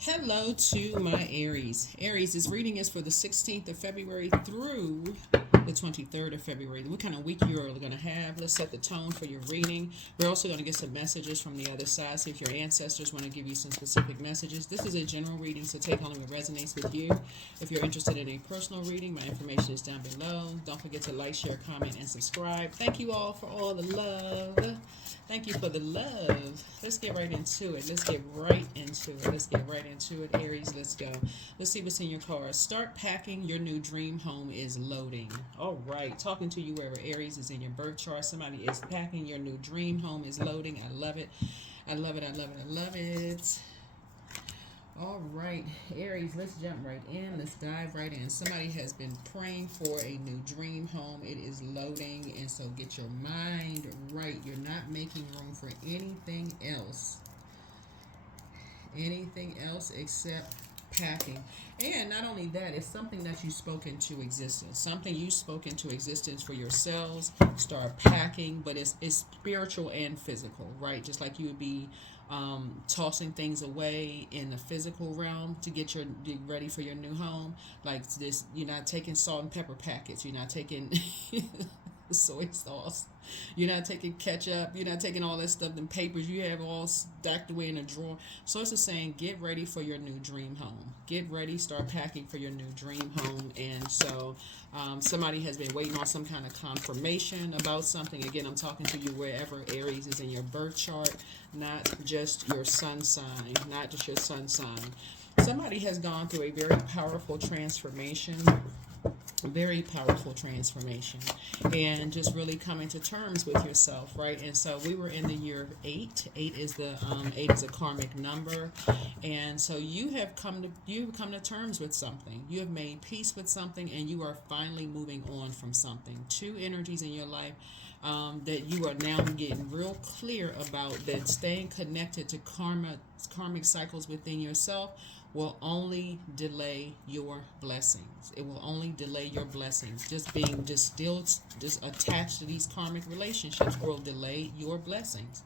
Hello to my Aries. Aries, this reading is for the 16th of February through the 23rd of February. What kind of week you're going to have? Let's set the tone for your reading. We're also going to get some messages from the other side. See if your ancestors want to give you some specific messages. This is a general reading, so take only what resonates with you. If you're interested in a personal reading, my information is down below. Don't forget to like, share, comment, and subscribe. Thank you all for all the love. Thank you for the love. Let's get right into it. Aries. Let's go. Let's see what's in your cards. Start packing. Your new dream home is loading. All right. Talking to you wherever Aries is in your birth chart. Somebody is packing. Your new dream home is loading. I love it. I love it. I love it. I love it. All right, Aries, let's jump right in. Let's dive right in. Somebody has been praying for a new dream home. It is loading, and so get your mind right. You're not making room for anything else. Anything else except packing. And not only that, it's something that you spoke into existence. Something you spoke into existence for yourselves. Start packing, but it's spiritual and physical, right? Just like you would be tossing things away in the physical realm to get ready for your new home. Like this, you're not taking salt and pepper packets. You're not taking soy sauce. You're not taking ketchup. You're not taking all that stuff, them papers you have all stacked away in a drawer. So it's just saying, get ready for your new dream home. Get ready, start packing for your new dream home. And so somebody has been waiting on some kind of confirmation about something. Again, I'm talking to you wherever Aries is in your birth chart, not just your sun sign, not just your sun sign. Somebody has gone through a very powerful transformation, very powerful transformation, and just really coming to terms with yourself, right? And so we were in the year eight is the eight is a karmic number, and so you've come to terms with something. You have made peace with something, and you are finally moving on from something. Two energies in your life that you are now getting real clear about, that staying connected to karmic cycles within yourself will only delay your blessings. It will only delay your blessings. Just attached to these karmic relationships will delay your blessings.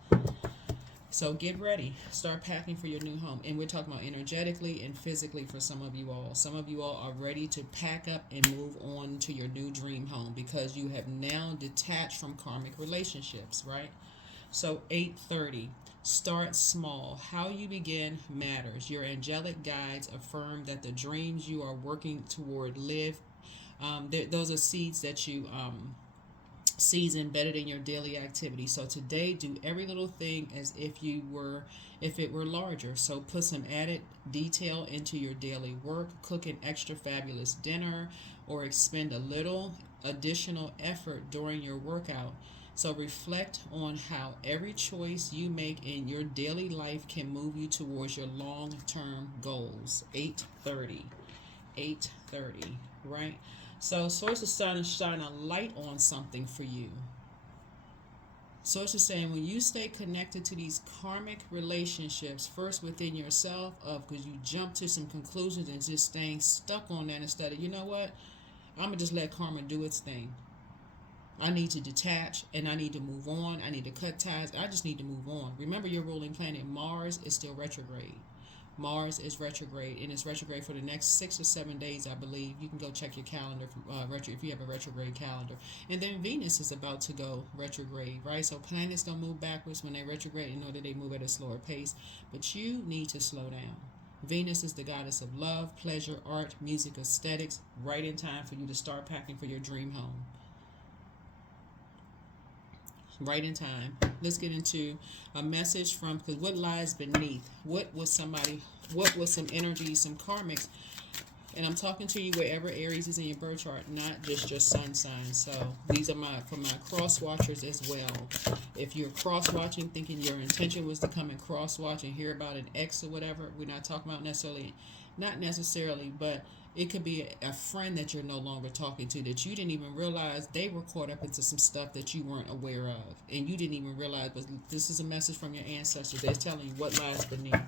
So get ready. Start packing for your new home. And we're talking about energetically and physically for some of you all. Some of you all are ready to pack up and move on to your new dream home because you have now detached from karmic relationships, right? So 8:30. Start small. How you begin matters. Your angelic guides affirm that the dreams you are working toward live. Those are seeds embedded in your daily activity. So today, do every little thing as if it were larger. So put some added detail into your daily work. Cook an extra fabulous dinner, or expend a little additional effort during your workout. So reflect on how every choice you make in your daily life can move you towards your long-term goals. 8:30. 8:30, right? So source is starting to shine a light on something for you. Source is saying, when you stay connected to these karmic relationships, first within yourself, because you jump to some conclusions and just staying stuck on that instead of, you know what, I'm going to just let karma do its thing. I need to detach and I need to move on. I need to cut ties. I just need to move on. Remember, your ruling planet Mars is still retrograde. Mars is retrograde, and it's retrograde for the next 6 or 7 days, I believe. You can go check your calendar if you have a retrograde calendar. And then Venus is about to go retrograde, right? So planets don't move backwards when they retrograde, in order they move at a slower pace. But you need to slow down. Venus is the goddess of love, pleasure, art, music, aesthetics. Right in time for you to start packing for your dream home. Right in time. Let's get into a message from, because what lies beneath? What was some energy, some karmics? And I'm talking to you wherever Aries is in your birth chart, not just your sun sign. So these are for my cross watchers as well. If you're cross watching, thinking your intention was to come and cross watch and hear about an ex or whatever, we're not talking about not necessarily, but it could be a friend that you're no longer talking to, that you didn't even realize they were caught up into some stuff that you weren't aware of, and you didn't even realize. But this is a message from your ancestors. They're telling you what lies beneath.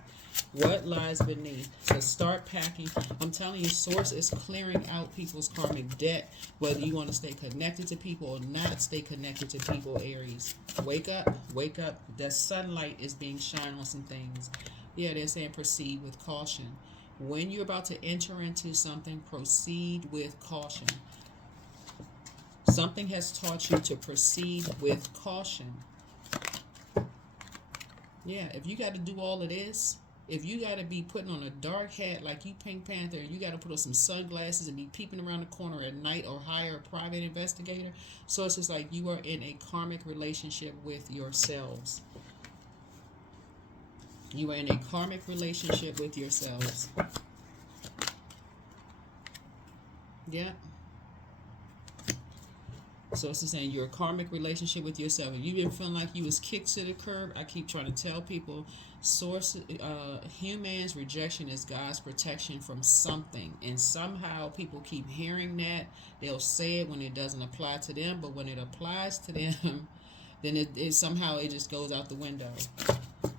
What lies beneath. So start packing. I'm telling you, source is clearing out people's karmic debt, whether you want to stay connected to people or not stay connected to people, Aries. Wake up, wake up. The sunlight is being shined on some things. Yeah, they're saying proceed with caution. When you're about to enter into something, proceed with caution. Something has taught you to proceed with caution. Yeah, if you got to do all of this, if you got to be putting on a dark hat like you Pink Panther, and you got to put on some sunglasses and be peeping around the corner at night, or hire a private investigator, so it's just like you are in a karmic relationship with yourselves. You are in a karmic relationship with yourselves. Yeah. So it's saying your karmic relationship with yourself. If you've been feeling like you was kicked to the curb, I keep trying to tell people, human's rejection is God's protection from something. And somehow people keep hearing that. They'll say it when it doesn't apply to them, but when it applies to them, then it somehow it just goes out the window.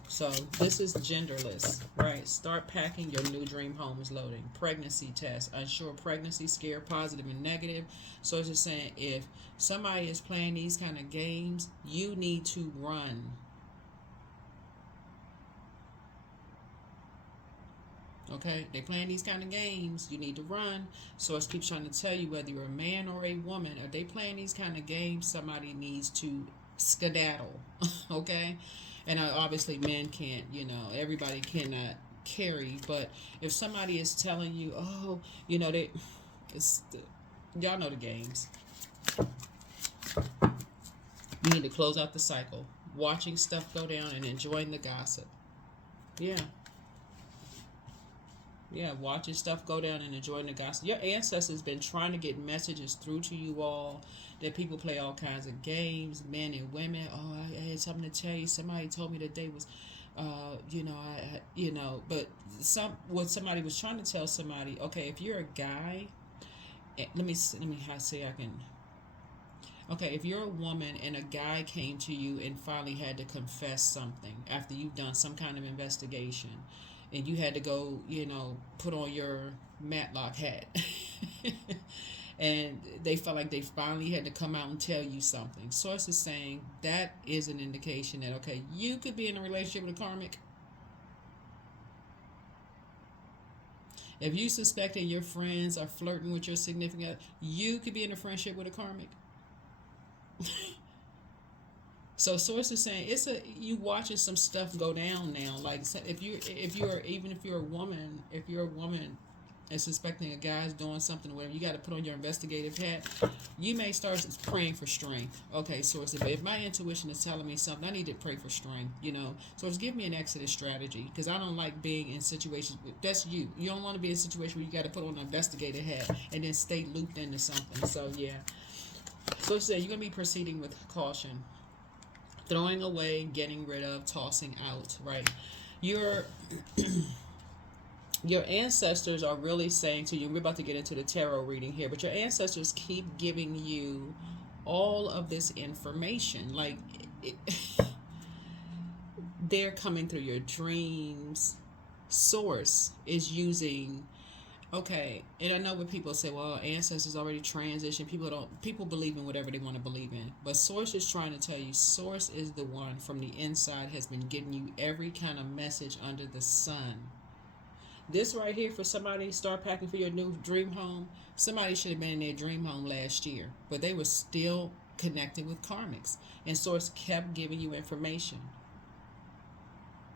So this is genderless, right? Start packing. Your new dream home is loading. Pregnancy test. Unsure pregnancy, scared, positive, and negative. So it's just saying, if somebody is playing these kind of games, you need to run. Okay? They playing these kind of games, you need to run. So it keeps trying to tell you, whether you're a man or a woman, are they playing these kind of games, somebody needs to skedaddle. Okay? And obviously men can't, everybody cannot carry, but if somebody is telling you, oh, y'all know the games. You need to close out the cycle, watching stuff go down and enjoying the gossip. Yeah. Yeah, watching stuff go down and enjoying the gossip. Your ancestors been trying to get messages through to you all, that people play all kinds of games, men and women. Oh, I had something to tell you. Somebody told me that they was, but what somebody was trying to tell somebody. Okay, if you're a guy, let me say I can. Okay, if you're a woman and a guy came to you and finally had to confess something after you've done some kind of investigation, and you had to go, put on your Matlock hat. And they felt like they finally had to come out and tell you something. Source is saying that is an indication that, okay, you could be in a relationship with a karmic. If you suspect that your friends are flirting with your significant other, you could be in a friendship with a karmic. So source is saying you watching some stuff go down now. Like if you're a woman and suspecting a guy's doing something or whatever, you got to put on your investigative hat. You may start praying for strength. Okay, source, if my intuition is telling me something, I need to pray for strength. Source, give me an exodus strategy, because I don't like being in situations. That's you. You don't want to be in a situation where you got to put on an investigative hat and then stay looped into something. So yeah. So you're gonna be proceeding with caution. Throwing away, getting rid of, tossing out, right? Your ancestors are really saying to you, we're about to get into the tarot reading here, but your ancestors keep giving you all of this information. Like, they're coming through your dreams. Source is using... Okay, and I know what people say, well, ancestors already transitioned. People believe in whatever they want to believe in. But Source is trying to tell you, Source is the one from the inside, has been giving you every kind of message under the sun. This right here, for somebody, start packing for your new dream home. Somebody should have been in their dream home last year, but they were still connected with karmics. And Source kept giving you information.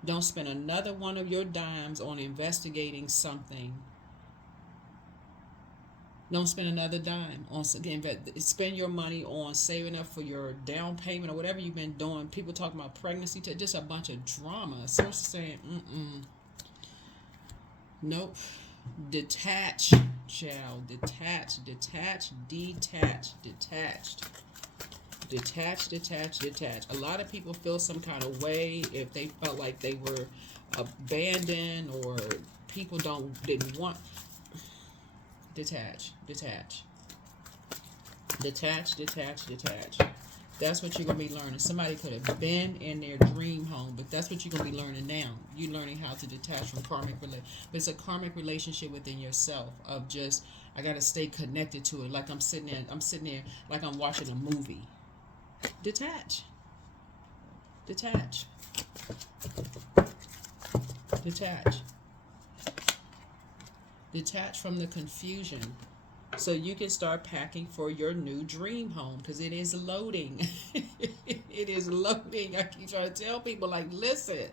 Don't spend another one of your dimes on investigating something. Don't spend another dime on spend your money on saving up for your down payment or whatever you've been doing. People talking about pregnancy, just a bunch of drama. So saying, nope. Detach, child. Detach. A lot of people feel some kind of way if they felt like they were abandoned, or people didn't want... Detach. That's what you're going to be learning. Somebody could have been in their dream home, but that's what you're going to be learning now. You're learning how to detach from karmic relationship. But it's a karmic relationship within yourself of just, I got to stay connected to it. Like I'm sitting there like I'm watching a movie. Detach. Detach. Detach from the confusion so you can start packing for your new dream home, because it is loading. It is loading. I keep trying to tell people, like, listen.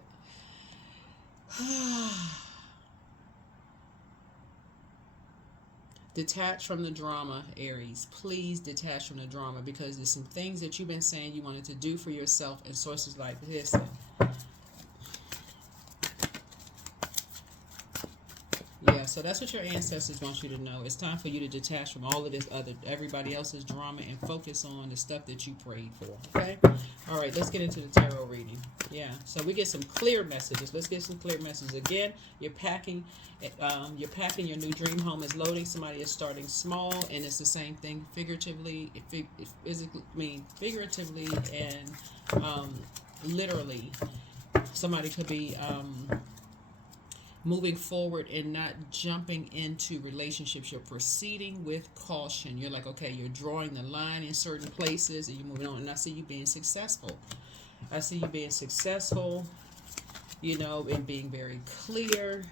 Detach from the drama, Aries. Please detach from the drama, because there's some things that you've been saying you wanted to do for yourself, and sources like this. Yeah, so that's what your ancestors want you to know. It's time for you to detach from all of this everybody else's drama, and focus on the stuff that you prayed for. Okay? All right, let's get into the tarot reading. Yeah, so we get some clear messages. Let's get some clear messages. Again, you're packing your new dream home is loading. Somebody is starting small, and it's the same thing figuratively, figuratively and literally. Somebody could be moving forward and not jumping into relationships. You're proceeding with caution. You're like, okay, you're drawing the line in certain places, and you're moving on. And I see you being successful. I see you being successful, and being very clear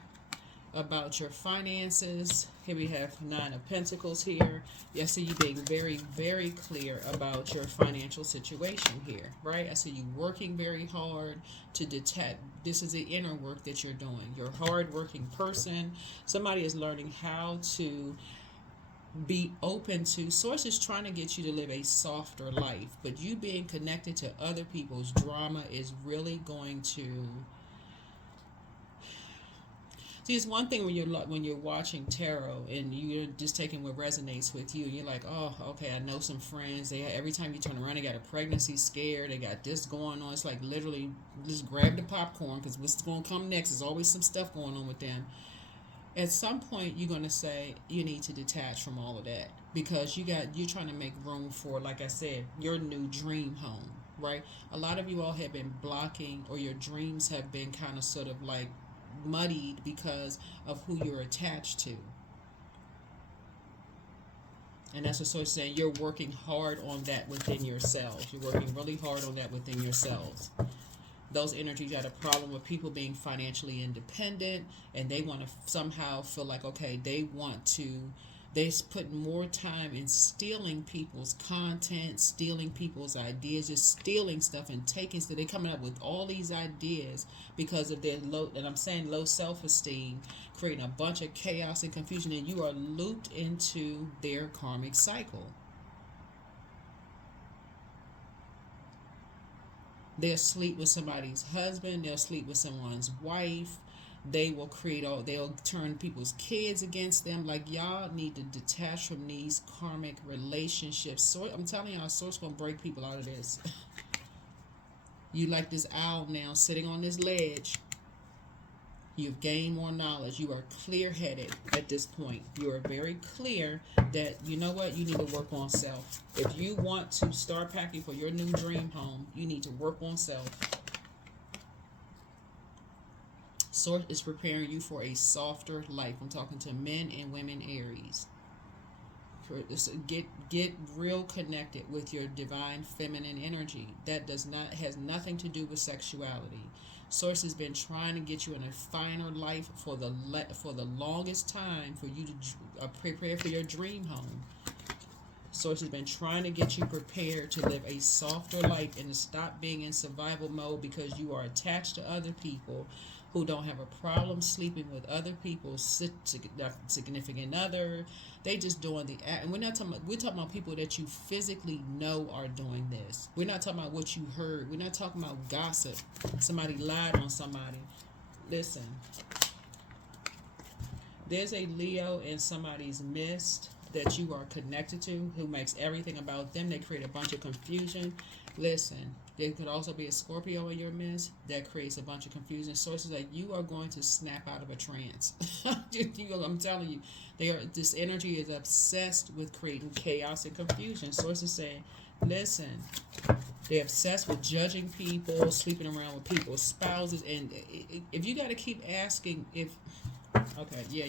about your finances. Here we have 9 of Pentacles here. I see you being very, very clear about your financial situation here, right? I see you working very hard to detect. This is the inner work that you're doing. You're a hard-working person. Somebody is learning how to be open to sources trying to get you to live a softer life, but you being connected to other people's drama is really going to... See, it's one thing when you're watching tarot and you're just taking what resonates with you. You're like, oh, okay, I know some friends. Every time you turn around, they got a pregnancy scare. They got this going on. It's like literally just grab the popcorn, because what's going to come next? There's always some stuff going on with them. At some point, you're going to say you need to detach from all of that, because you're trying to make room for, like I said, your new dream home, right? A lot of you all have been blocking, or your dreams have been kind of sort of like muddied because of who you're attached to. And that's what source saying. You're working hard on that within yourselves. You're working really hard on that within yourselves. Those energies got a problem with people being financially independent, and they want to somehow feel like, okay, they put more time in stealing people's content, stealing people's ideas, just stealing stuff and taking stuff. They're coming up with all these ideas because of their low self-esteem, creating a bunch of chaos and confusion, and you are looped into their karmic cycle. They'll sleep with somebody's husband. They'll sleep with someone's wife. They'll turn people's kids against them. Like, y'all need to detach from these karmic relationships. So I'm telling y'all, source gonna break people out of this. You like this owl now sitting on this ledge. You've gained more knowledge. You are clear-headed at this point. You are very clear that, you know what, you need to work on self. If you want to start packing for your new dream home, you need to work on self. Source is preparing you for a softer life. I'm talking to men and women, Aries. Get real connected with your divine feminine energy. That has nothing to do with sexuality. Source has been trying to get you in a finer life for the longest time, for you to prepare for your dream home. Source has been trying to get you prepared to live a softer life and to stop being in survival mode, because you are attached to other people who don't have a problem sleeping with other people's significant other. They just doing the act. And we're talking about people that you physically know are doing this. We're not talking about what you heard. We're not talking about gossip. Somebody lied on somebody. Listen. There's a Leo in somebody's midst that you are connected to who makes everything about them. They create a bunch of confusion. Listen, there could also be a Scorpio in your midst that creates a bunch of confusion. Sources like you are going to snap out of a trance. I'm telling you, this energy is obsessed with creating chaos and confusion. Sources saying, listen, they're obsessed with judging people, sleeping around with people's spouses, and if you got to keep asking if Okay, yeah,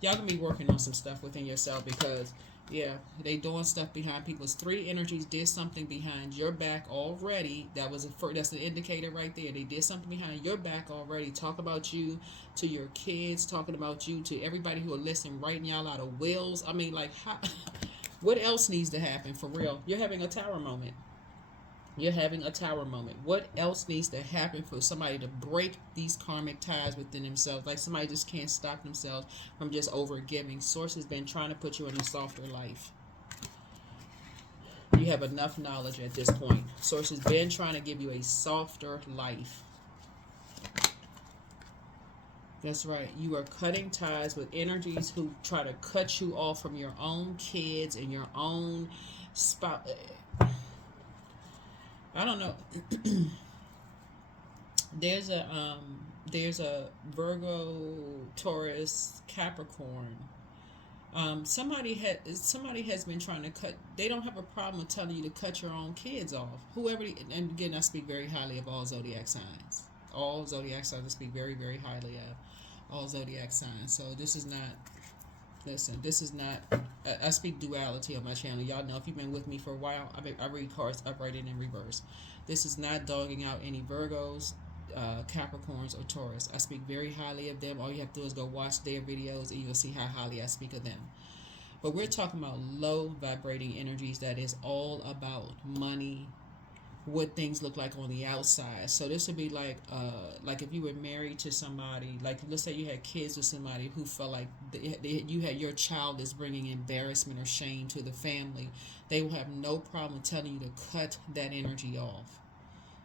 y'all gonna be working on some stuff within yourself because yeah, they doing stuff behind people's three energies did something behind your back already. That was that's the indicator right there. They did something behind your back already. Talk about you to your kids, talking about you to everybody who are listening, writing y'all out of wills. I mean, like, how, what else needs to happen for real? You're having a tower moment. You're having a tower moment. What else needs to happen for somebody to break these karmic ties within themselves? Like somebody just can't stop themselves from just over giving. Source has been trying to put you in a softer life. You have enough knowledge at this point. Source has been trying to give you a softer life. That's right. You are cutting ties with energies who try to cut you off from your own kids and your own spot. I don't know. There's a Virgo, Taurus, Capricorn. Somebody has been trying to cut. They don't have a problem with telling you to cut your own kids off. Whoever, and again, I speak very highly of all zodiac signs. All zodiac signs I speak very very highly of. All zodiac signs. So this is not. Listen, this is not. I speak duality on my channel. Y'all know if you've been with me for a while, I read cards upright and in reverse. This is not dogging out any Virgos, Capricorns, or Taurus. I speak very highly of them. All you have to do is go watch their videos and you'll see how highly I speak of them. But we're talking about low vibrating energies that is all about money, what things look like on the outside. So this would be like if you were married to somebody, like let's say you had kids with somebody who felt like you had your child is bringing embarrassment or shame to the family. They will have no problem telling you to cut that energy off.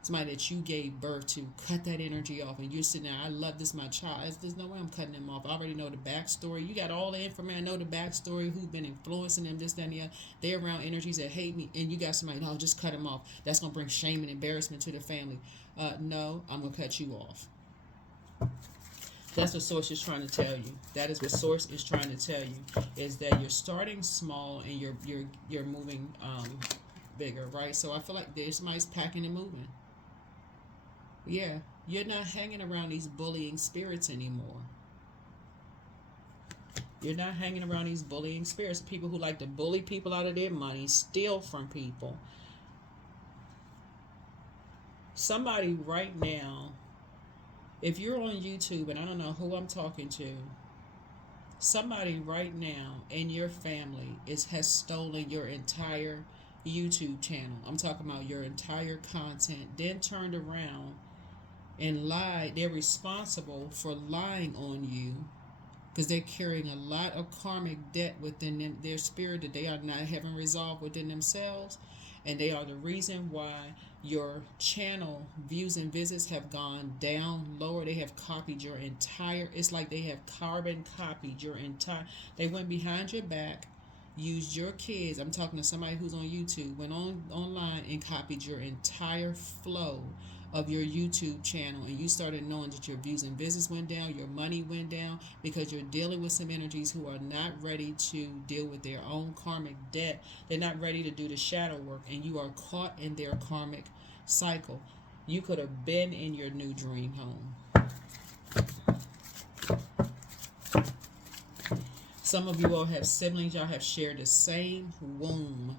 Somebody that you gave birth to, cut that energy off, and you're sitting there, I love this my child. There's no way I'm cutting them off. I already know the backstory. You got all the information. I know the backstory, who's been influencing them, this, that, and the other. They're around energies that hate me, and you got somebody, no, just cut them off. That's going to bring shame and embarrassment to the family. No, I'm going to cut you off. That's what Source is trying to tell you. That is what Source is trying to tell you, is that you're starting small and you're moving bigger, right? So I feel like there's somebody's packing and moving. Yeah, you're not hanging around these bullying spirits anymore. You're not hanging around these bullying spirits, people who like to bully people out of their money, steal from people. Somebody right now, if you're on YouTube, and I don't know who I'm talking to, somebody right now in your family has stolen your entire YouTube channel. I'm talking about your entire content, then turned around and lied. They're responsible for lying on you because they're carrying a lot of karmic debt within their spirit that they are not having resolved within themselves, and they are the reason why your channel views and visits have gone down lower. They have copied your entire, it's like they have carbon copied your entire, they went behind your back, used your kids. I'm talking to somebody who's on YouTube, went online and copied your entire flow of your YouTube channel, and you started knowing that your views and visits went down, your money went down, because you're dealing with some energies who are not ready to deal with their own karmic debt. They're not ready to do the shadow work, and you are caught in their karmic cycle. You could have been in your new dream home. Some of you all have siblings, y'all have shared the same womb.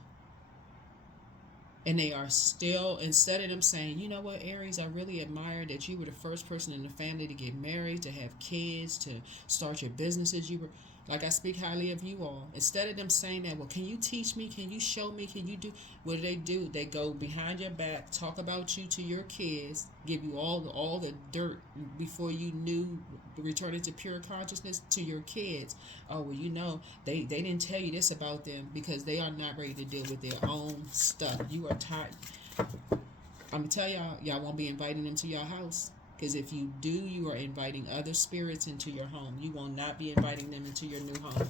And they are still, instead of them saying, you know what, Aries, I really admire that you were the first person in the family to get married, to have kids, to start your businesses. You were, like, I speak highly of you all. Instead of them saying that, well, can you teach me? Can you show me? Can you do? What do? They go behind your back, talk about you to your kids, give you all the dirt before you knew, returning to pure consciousness to your kids. Oh, well, you know, they didn't tell you this about them because they are not ready to deal with their own stuff. You are tired. I'm going to tell y'all won't be inviting them to your house. Because if you do, you are inviting other spirits into your home. You will not be inviting them into your new home.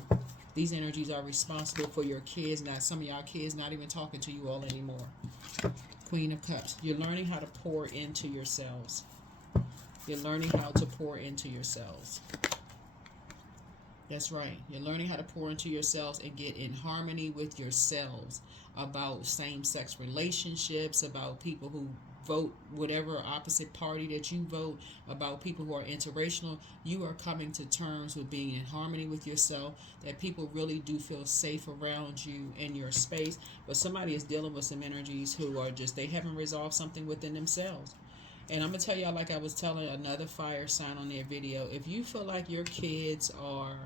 These energies are responsible for your kids. Now, some of y'all kids not even talking to you all anymore. Queen of Cups. You're learning how to pour into yourselves. You're learning how to pour into yourselves. That's right. You're learning how to pour into yourselves and get in harmony with yourselves about same-sex relationships, about people who vote whatever opposite party that you vote, about people who are interracial, you are coming to terms with being in harmony with yourself, that people really do feel safe around you in your space. But somebody is dealing with some energies who are just, they haven't resolved something within themselves. And I'm going to tell y'all, like I was telling another fire sign on their video, if you feel like your kids are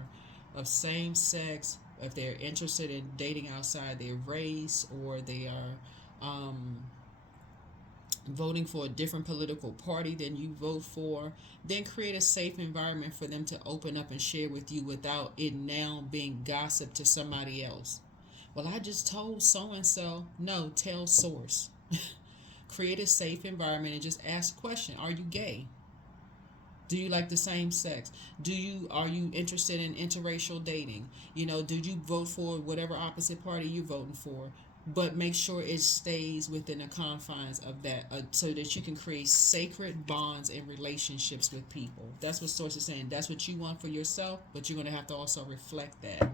of same sex, if they're interested in dating outside their race, or they are voting for a different political party than you vote for, then create a safe environment for them to open up and share with you without it now being gossip to somebody else. Well, I just told so and so. No, tell source. Create a safe environment and just ask a question. Are you gay? Do you like the same sex? Are you interested in interracial dating? Did you vote for whatever opposite party you're voting for? But make sure it stays within the confines of that, so that you can create sacred bonds and relationships with people. That's what Source is saying. That's what you want for yourself, but you're going to have to also reflect that.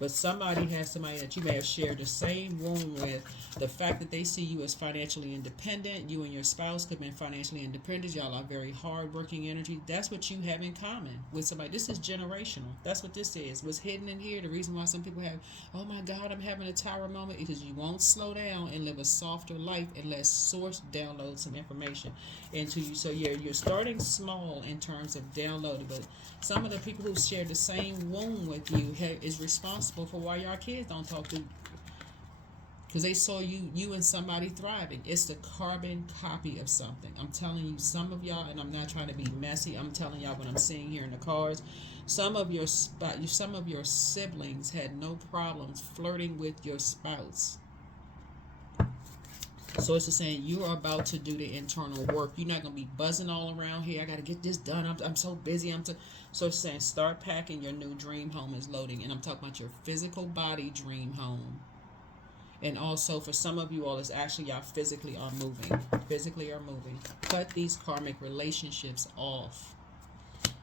But somebody has somebody that you may have shared the same room with. The fact that they see you as financially independent, you and your spouse could have been financially independent. Y'all are very hardworking energy. That's what you have in common with somebody. This is generational. That's what this is. What's hidden in here, the reason why some people have, oh my God, I'm having a tower moment, because you won't slow down and live a softer life unless Source downloads some information into you. So you're starting small in terms of downloading, but some of the people who share the same womb with you is responsible for why your kids don't talk to, because they saw you and somebody thriving. It's the carbon copy of something. I'm telling you, some of y'all, and I'm not trying to be messy, I'm telling y'all what I'm seeing here in the cards. Some of your siblings had no problems flirting with your spouse. So it's just saying you are about to do the internal work. You're not going to be buzzing all around here. I got to get this done. I'm so busy. So it's saying start packing. Your new dream home is loading. And I'm talking about your physical body dream home. And also for some of you all, it's actually y'all physically are moving. Physically are moving. Cut these karmic relationships off.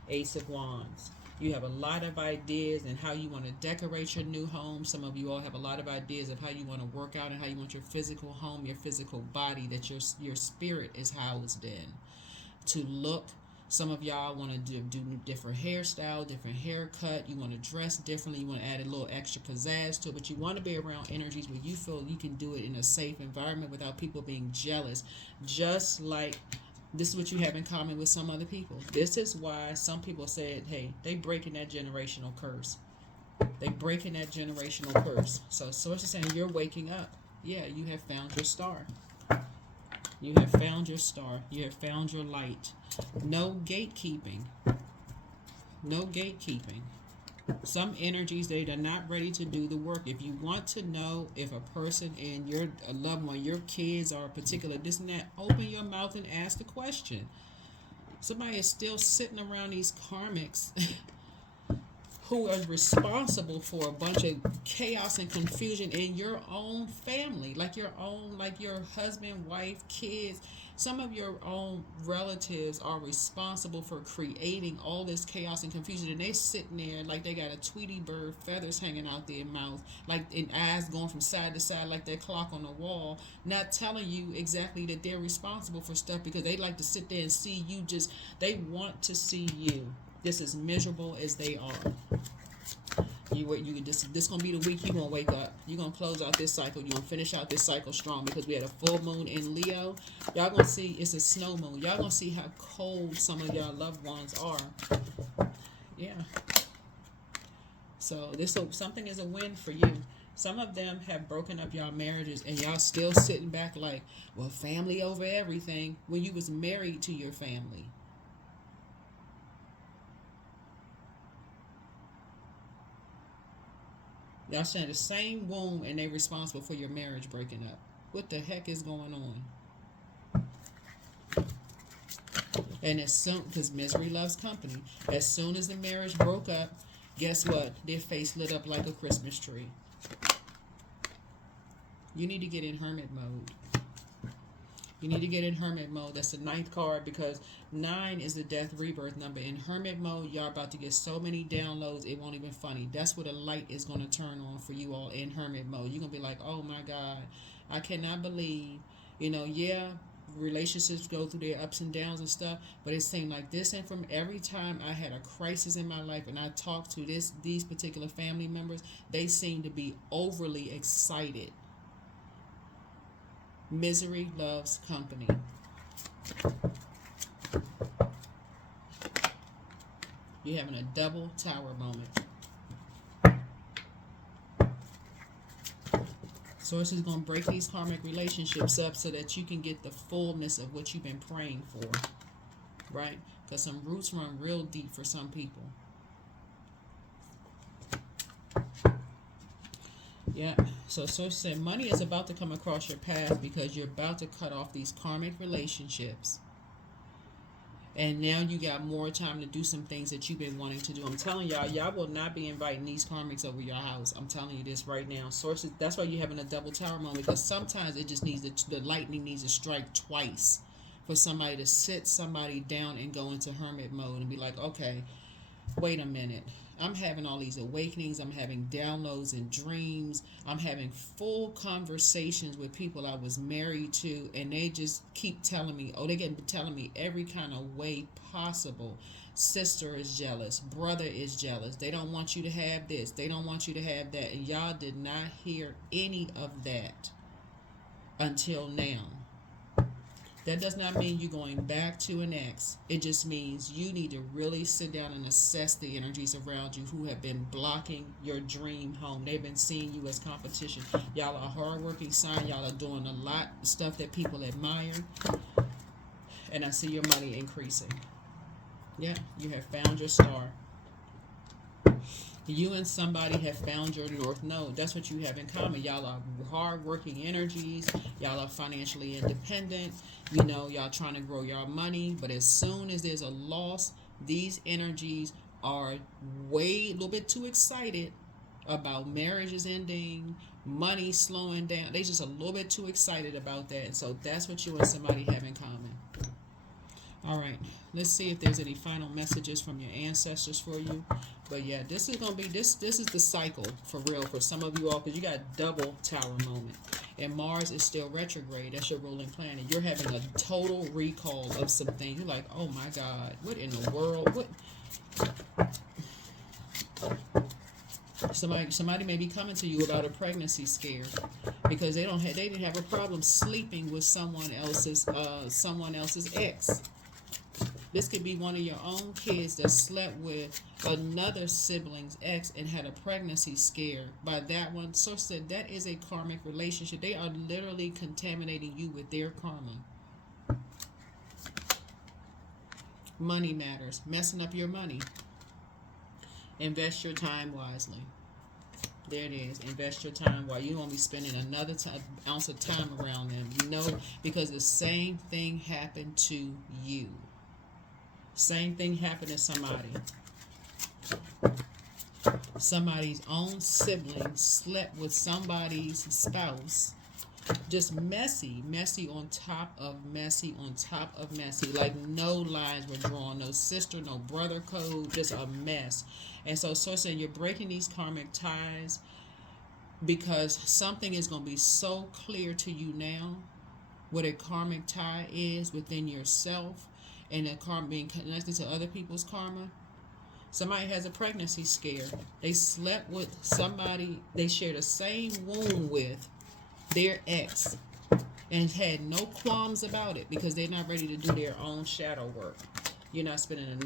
Ace of Wands. You have a lot of ideas and how you want to decorate your new home. Some of you all have a lot of ideas of how you want to work out and how you want your physical home, your physical body that your spirit is housed in to look. Some of y'all want to do different hairstyle, different haircut. You want to dress differently. You want to add a little extra pizzazz to it. But you want to be around energies where you feel you can do it in a safe environment without people being jealous. Just like this is what you have in common with some other people. This is why some people said, hey, they breaking that generational curse. They breaking that generational curse. So Source is saying you're waking up. Yeah, you have found your star. You have found your star. You have found your light. No gatekeeping. No gatekeeping. Some energies, they are not ready to do the work. If you want to know if a person and your loved one, your kids are particular, this and that, open your mouth and ask the question. Somebody is still sitting around these karmics who are responsible for a bunch of chaos and confusion in your own family, like your husband, wife, kids. Some of your own relatives are responsible for creating all this chaos and confusion, and they sitting there like they got a Tweety bird feathers hanging out their mouth, like in eyes going from side to side like that clock on the wall, not telling you exactly that they're responsible for stuff because they like to sit there and see you they want to see you just as miserable as they are. This gonna be the week you're gonna wake up. You're gonna close out this cycle. You're gonna finish out this cycle strong because we had a full moon in Leo. Y'all gonna see it's a snow moon. Y'all gonna see how cold some of y'all loved ones are. Yeah. So something is a win for you. Some of them have broken up y'all marriages and y'all still sitting back like, well, family over everything, when you was married to your family. Y'all share the same womb and they're responsible for your marriage breaking up. What the heck is going on? And as soon, because misery loves company, as soon as the marriage broke up, guess what? Their face lit up like a Christmas tree. You need to get in hermit mode. You need to get in hermit mode. That's the 9th card because 9 is the death rebirth number. In hermit mode, y'all about to get so many downloads, it won't even funny. That's where the light is going to turn on for you all in hermit mode. You're going to be like, oh my God, I cannot believe, yeah, relationships go through their ups and downs and stuff, but it seemed like this, and from every time I had a crisis in my life and I talked to these particular family members, they seem to be overly excited. Misery loves company. You're having a double tower moment. Source is going to break these karmic relationships up so that you can get the fullness of what you've been praying for, right? Because some roots run real deep for some people. Yeah, so Source said money is about to come across your path because you're about to cut off these karmic relationships. And now you got more time to do some things that you've been wanting to do. I'm telling y'all will not be inviting these karmics over your house. I'm telling you this right now. Sources, that's why you're having a double tower moment, because sometimes it just needs the lightning needs to strike twice for somebody to sit somebody down and go into hermit mode and be like, okay, wait a minute. I'm having all these awakenings. I'm having downloads and dreams. I'm having full conversations with people I was married to, and they just keep telling me, they get telling me every kind of way possible. Sister is jealous. Brother is jealous. They don't want you to have this. They don't want you to have that. And y'all did not hear any of that until now. That does not mean you're going back to an ex. It just means you need to really sit down and assess the energies around you who have been blocking your dream home. They've been seeing you as competition. Y'all are a hardworking sign. Y'all are doing a lot of stuff that people admire. And I see your money increasing. Yeah, you have found your star. You and somebody have found your north node. That's what you have in common. Y'all are hard-working energies. Y'all are financially independent. Y'all trying to grow your money. But as soon as there's a loss, these energies are a little bit too excited about marriages ending, money slowing down. They just a little bit too excited about that. And so that's what you and somebody have in common. All right, let's see if there's any final messages from your ancestors for you. But yeah, this is gonna be this is the cycle for real for some of you all, because you got double tower moment, and Mars is still retrograde. That's your ruling planet. You're having a total recall of some things. You're like, oh my God, what in the world? What? Somebody may be coming to you about a pregnancy scare because they didn't have a problem sleeping with someone else's ex. This could be one of your own kids that slept with another sibling's ex and had a pregnancy scare by that one. So said that is a karmic relationship. They are literally contaminating you with their karma. Money matters. Messing up your money. Invest your time wisely. There it is. Invest your time while you won't be spending another ounce of time around them. Because the same thing happened to you. Same thing happened to somebody. Somebody's own sibling slept with somebody's spouse. Just messy on top of messy on top of messy. Like no lines were drawn, no sister, no brother code, just a mess. And so saying you're breaking these karmic ties because something is going to be so clear to you now what a karmic tie is within yourself, and a karma being connected to other people's karma. Somebody has a pregnancy scare. They slept with somebody they share the same womb with, their ex, and had no qualms about it because they're not ready to do their own shadow work. You're not spending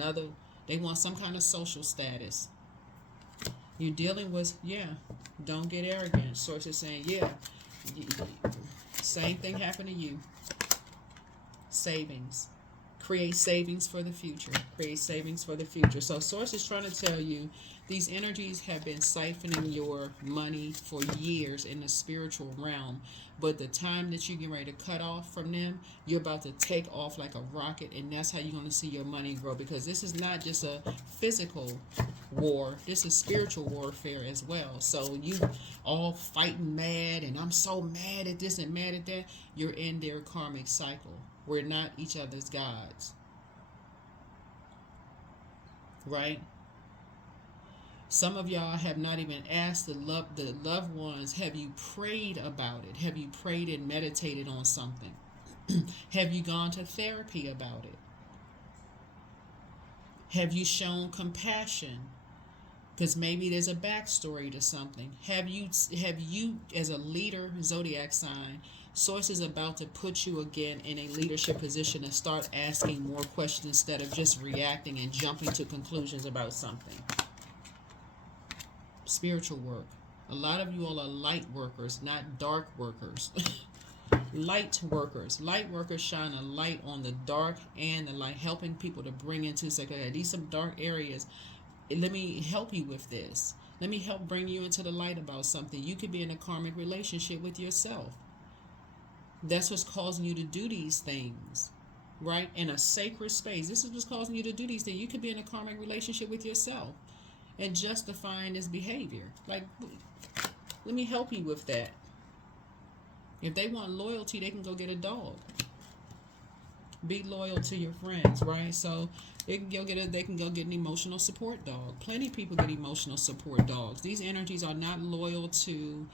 they want some kind of social status. You're dealing with, don't get arrogant. Source is saying, same thing happened to you. Savings. Create savings for the future. Create savings for the future. So Source is trying to tell you these energies have been siphoning your money for years in the spiritual realm. But the time that you get ready to cut off from them, you're about to take off like a rocket, and that's how you're going to see your money grow. Because this is not just a physical war. This is spiritual warfare as well. So you all fighting mad, and I'm so mad at this and mad at that. You're in their karmic cycle. We're not each other's gods. Right? Some of y'all have not even asked the loved ones, have you prayed about it? Have you prayed and meditated on something? Have you gone to therapy about it? Have you shown compassion? Because maybe there's a backstory to something. Have you as a leader, zodiac sign, source is about to put you again in a leadership position and start asking more questions instead of just reacting and jumping to conclusions about something. Spiritual work. A lot of you all are light workers, not dark workers. Light workers. Light workers shine a light on the dark and the light, helping people to bring into, say, okay, these some dark areas. Let me help you with this. Let me help bring you into the light about something. You could be in a karmic relationship with yourself. That's what's causing you to do these things, right? In a sacred space. This is what's causing you to do these things. You could be in a karmic relationship with yourself and justifying this behavior. Like, let me help you with that. If they want loyalty, they can go get a dog. Be loyal to your friends, right? So they can go get an emotional support dog. Plenty of people get emotional support dogs. These energies are not loyal to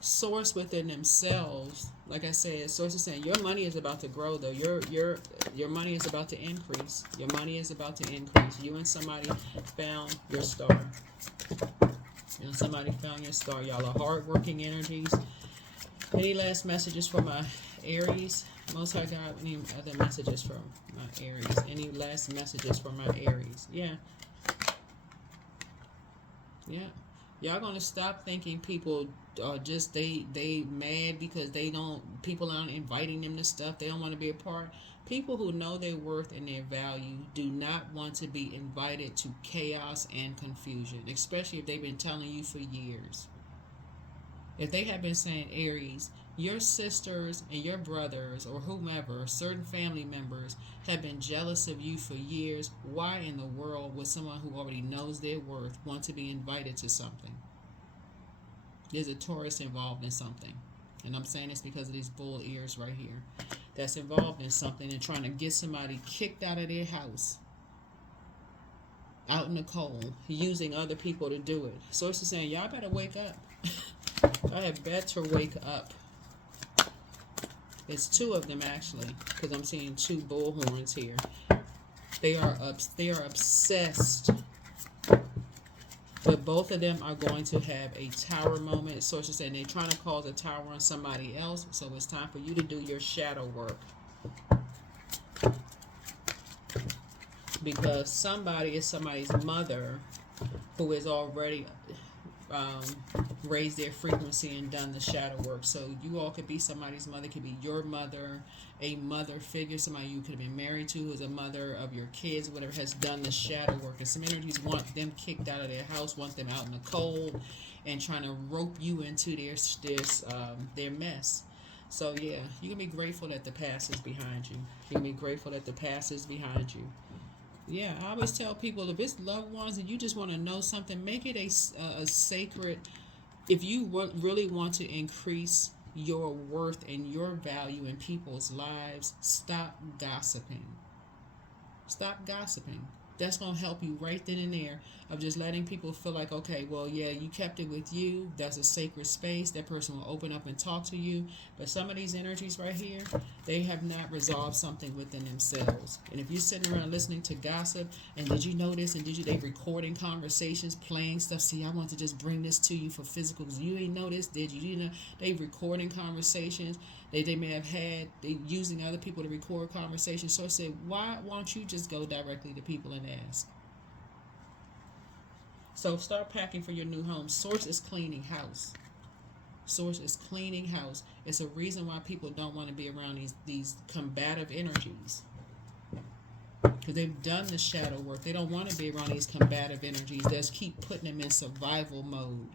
source within themselves. Like I said, source is saying your money is about to grow though. Your money is about to increase. Your money is about to increase. You and somebody found your star. Somebody found your star. Y'all are hard-working energies. Any last messages for my Aries? Most High God, any other messages from my Aries? Any last messages for my Aries? Yeah. Y'all gonna stop thinking people are just they mad because people aren't inviting them to stuff. They don't want to be a part. People who know their worth and their value do not want to be invited to chaos and confusion, especially if they've been telling you for years. If they have been saying, Aries, your sisters and your brothers or whomever, certain family members have been jealous of you for years, why in the world would someone who already knows their worth want to be invited to something? There's a Taurus involved in something. And I'm saying this because of these bull ears right here. That's involved in something and trying to get somebody kicked out of their house, out in the cold, using other people to do it. So it's saying, y'all better wake up. I had better wake up. It's two of them actually, because I'm seeing two bullhorns here. They are obsessed, but both of them are going to have a tower moment. So it's saying they're trying to cause a tower on somebody else. So it's time for you to do your shadow work, because somebody is somebody's mother who is already raised their frequency and done the shadow work. So you all could be somebody's mother. Could be your mother, a mother figure, somebody you could have been married to who's a mother of your kids, whatever, has done the shadow work. And some energies want them kicked out of their house, want them out in the cold, and trying to rope you into their mess. So yeah, you can be grateful that the past is behind you. You can be grateful that the past is behind you. Yeah, I always tell people, if it's loved ones and you just want to know something, make it a sacred. If you really want to increase your worth and your value in people's lives, stop gossiping. Stop gossiping. That's going to help you right then and there, of just letting people feel like, okay, well, yeah, you kept it with you. That's a sacred space. That person will open up and talk to you. But some of these energies right here, they have not resolved something within themselves. And if you're sitting around listening to gossip, and did you know this, and they recording conversations, playing stuff. See, I want to just bring this to you for physical, because you ain't know this, did you? You know, they recording conversations. They may have had, they using other people to record conversations. So I said, why won't you just go directly to people and ask? So start packing for your new home. Source is cleaning house. Source is cleaning house. It's a reason why people don't want to be around these combative energies, because they've done the shadow work. They don't want to be around these combative energies. They just keep putting them in survival mode.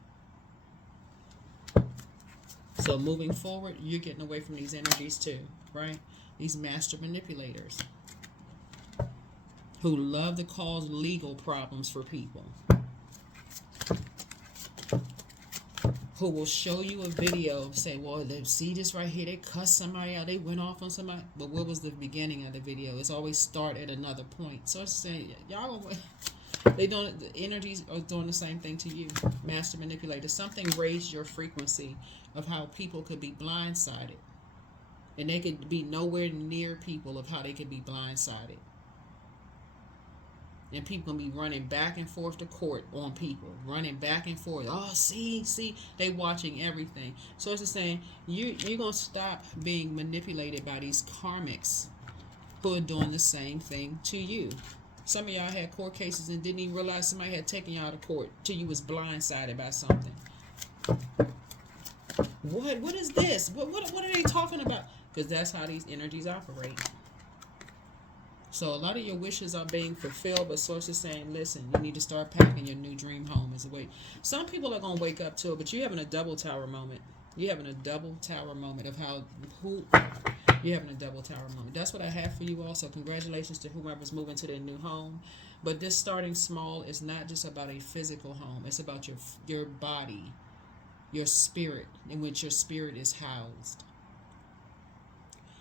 So moving forward, you're getting away from these energies too, right? These master manipulators who love to cause legal problems for people, who will show you a video, say, well, see this right here, they cussed somebody out, they went off on somebody, but what was the beginning of the video? It's always start at another point. So it's saying, y'all, The energies are doing the same thing to you. Master manipulator. Something raised your frequency of how people could be blindsided. And they could be nowhere near people of how they could be blindsided. And people gonna be running back and forth to court on people, running back and forth. Oh, see, they watching everything. So it's just saying you're gonna stop being manipulated by these karmics who are doing the same thing to you. Some of y'all had court cases and didn't even realize somebody had taken y'all to court till you was blindsided by something. What is this? What are they talking about? Because that's how these energies operate. So a lot of your wishes are being fulfilled, but Source is saying, listen, you need to start packing your new dream home as a way. Some people are going to wake up to it, but you're having a double tower moment. You're having a double tower moment of you're having a double tower moment. That's what I have for you all. So congratulations to whomever's moving to their new home. But this starting small is not just about a physical home. It's about your body, your spirit, in which your spirit is housed.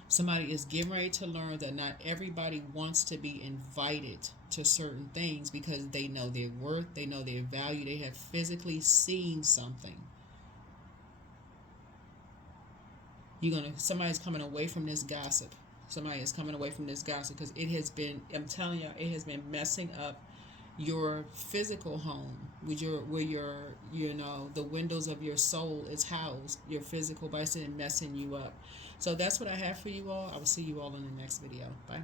Somebody is getting ready to learn that not everybody wants to be invited to certain things because they know their worth, they know their value, they have physically seen something. Somebody's coming away from this gossip. Somebody is coming away from this gossip because it has been, I'm telling you, it has been messing up your physical home where your the windows of your soul is housed, your physical body, and messing you up. So that's what I have for you all. I will see you all in the next video. Bye.